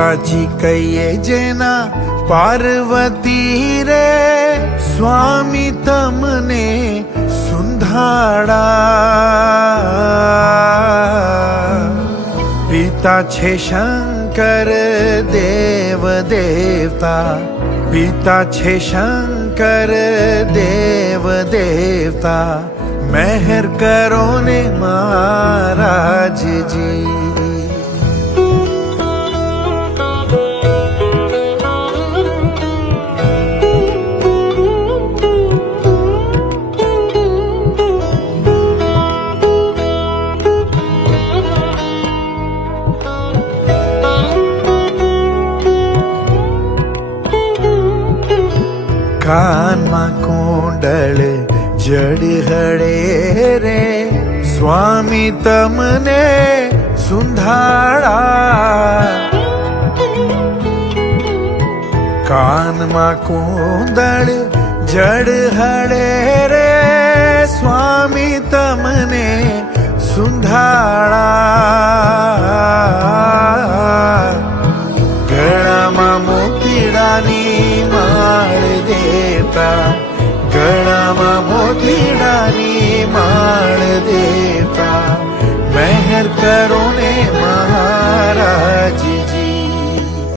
માતાજી કહીએ જેના પાર્વતી રે સ્વામી તમને સુંધાડા પિતા છે શંકર દેવ દેવતા પિતા છે શંકર દેવ દેવતા મહેર કરો ને મહારાજજી કાનમાં કુંડળ જડહળે રે સ્વામી તમને સુંધાડા કાનમાં કુંડળ જડહળે રે સ્વામી તમને સુંધાડા ગળામાં મોતીડાની માળ દેતા ગળામાં મોતીડાની માળ દેતા મહેર કરો ને મહારાજ